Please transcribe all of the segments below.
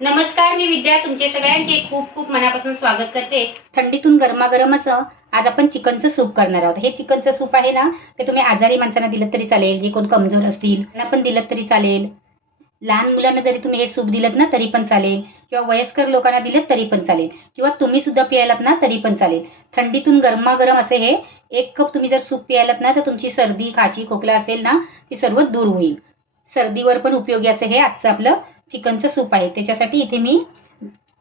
नमस्कार, मी विद्या तुमचे सगळ्यांचे खूप खूप मनापासून स्वागत करते। थंडीतून गरमागरम असं आज आपण चिकनचं सूप करणार आहोत। हे चिकनचं सूप आहे ना, ते तुम्ही आजारी माणसांना दिलं तरी चालेल, जे कोण कमजोर असतील त्यांना पण दिलं तरी चालेल, लहान मुलांना जरी तुम्ही हे सूप दिलं ना तरी पण चालेल, किंवा वयस्कर लोकांना दिलं तरी पण चालेल, किंवा तुम्ही सुद्धा पियालात ना तरी पण चालेल। थंडीतून गरमागरम असे हे 1 कप तुम्ही जर सूप पियालात ना तर तुमची सर्दी, खाशी, खोकला असेल ना ती सर्व दूर होईल। सर्दीवर पण उपयोगी असं हे आजचं आपलं चिकनचं सूप आहे। त्याच्यासाठी इथे मी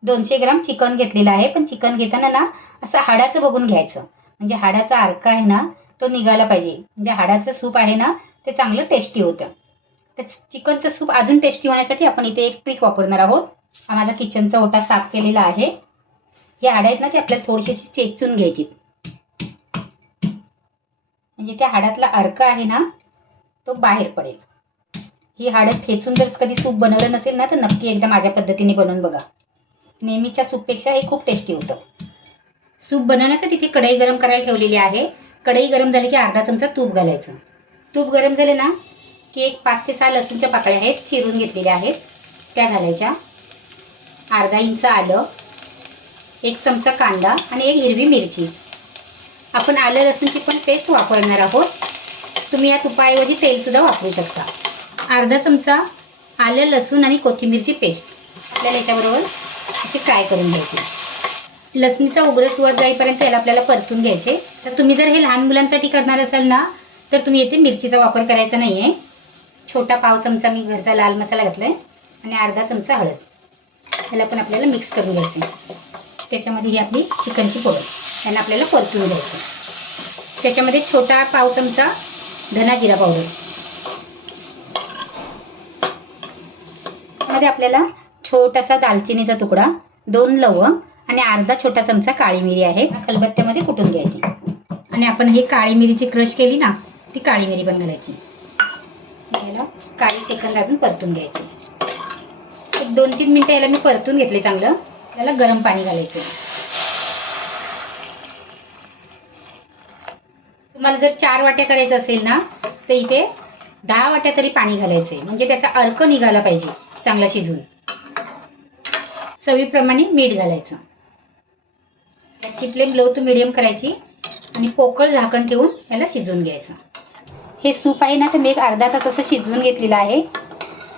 200 ग्राम चिकन घेतलेलं आहे। पण चिकन घेताना ना असं हाडाचं बघून घ्यायचं, म्हणजे हाडाचा अर्क आहे ना तो निघाला पाहिजे, म्हणजे हाडाचं सूप आहे ना ते चांगलं टेस्टी होतं। तर चिकनचं सूप अजून टेस्टी होण्यासाठी आपण इथे एक ट्रिक वापरणार आहोत। हा माझा किचनचा ओटा साफ केलेला आहे। हे हाडं आहेत ना ते आपल्याला थोडीशी चेचून घ्यायची, म्हणजे त्या हाडातला अर्क आहे ना तो बाहेर पडेल। ही हाडं ठेचून जर कधी सूप बनवलं नसेल ना तर नक्की एकदा माझ्या पद्धतीने बनवून बघा। नेहमीच्या सूपपेक्षा हे खूप टेस्टी होतं। सूप बनवण्यासाठी ती कढई गरम करायला ठेवलेली आहे। कढई गरम झाली की अर्धा चमचा तूप घालायचं। तूप गरम झाले ना की एक 5 ते 6 लसूणच्या पाकळ्या आहेत, चिरून घेतलेल्या आहेत, त्या घालायच्या। अर्धा इंच आलं, 1 चमचा कांदा आणि 1 हिरवी मिरची। आपण आलं लसूणची पण पेस्ट वापरणार आहोत। तुम्ही या तुपाऐवजी तेल सुद्धा वापरू शकता। अर्धा चमचा आलं लसूण आणि कोथिंबीरची पेस्ट आपल्याला याच्याबरोबर अशी फ्राय करून घ्यायची। लसणीचा उग्र सुवास जाईपर्यंत याला आपल्याला परतून घ्यायचे। तर तुम्ही जर हे लहान मुलांसाठी करणार असाल ना तर तुम्ही येथे मिरचीचा वापर करायचा नाही आहे। छोटा पाव चमचा मी घरचा लाल मसाला घातलाय आणि अर्धा चमचा हळद, ह्याला पण आपल्याला मिक्स करून घ्यायचं। त्याच्यामध्ये ही आपली चिकनची पावडर, याला आपल्याला परतून घ्यायचं। त्याच्यामध्ये छोटा पाव चमचा धना जिरा पावडर, मध्ये आपल्याला छोटासा दालचिनीचा तुकडा, 2 लवंग आणि अर्धा छोटा चमचा काळी मिरी आहे, खलबत्त्यामध्ये कुटून घ्यायची। आणि आपण ही काळी मिरीची क्रश केली ना ती काळी मिरी पण घालायची। याला काही सेकंद अजून परतून घ्यायची। एक 2-3 मिनिटं याला मी परतून घेतले चांगलं। याला गरम पाणी घालायचं। तुम्हाला जर 4 वाट्या करायचं असेल ना तर इथे 10 वाट्या तरी पाणी घालायचंय, म्हणजे त्याचा अर्क निघाला पाहिजे चांगला शिजून। चवीप्रमाणे मीठ घालायचं। याची फ्लेम लो टू मिडियम करायची आणि पोकळ झाकण ठेवून याला शिजवून घ्यायचं। हे सूप आहे ना तर मी एक अर्धा तास असं शिजवून घेतलेलं आहे।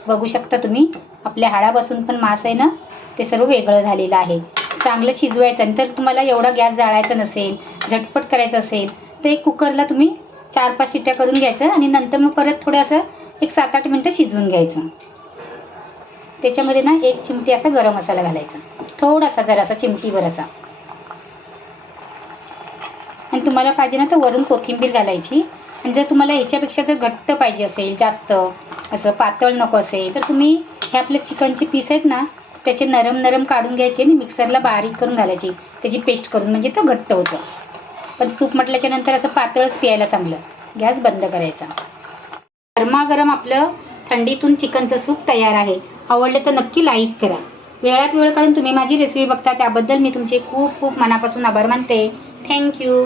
बघू शकता तुम्ही, आपल्या हाडापासून पण मांस आहे ना ते सर्व वेगळं झालेलं आहे। चांगलं शिजवायचं। आणि तर तुम्हाला एवढा गॅस जाळायचा नसेल, झटपट करायचं असेल तर एक कुकरला तुम्ही 4-5 शिट्ट्या करून घ्यायचं आणि नंतर मग परत थोडंसं एक 7-8 मिनिटं शिजवून घ्यायचं। त्याच्यामध्ये ना 1 चिमटी असा गरम मसाला घालायचा, थोडासा जरासा चिमटीभर असा। आणि तुम्हाला पाहिजे ना तर वरून कोथिंबीर घालायची। आणि जर तुम्हाला ह्याच्यापेक्षा जर घट्ट पाहिजे असेल, जास्त असं पातळ नको असेल तर तुम्ही हे आपले चिकनचे पीस आहेत ना त्याचे नरम नरम काढून घ्यायचे आणि मिक्सरला बारीक करून घालायची, त्याची पेस्ट करून, म्हणजे तो घट्ट होतं। पण सूप म्हटल्याच्या नंतर असं पातळच प्यायला चांगलं। गॅस बंद करायचा। गरमागरम आपलं थंडीतून चिकनचं सूप तयार आहे। आवडलं तर नक्की लाईक करा। वेळात वेळ काढून तुम्ही माझी रेसिपी बघता त्याबद्दल मी तुमचे खूप खूप मनापासून आभार मानते। थँक्यू।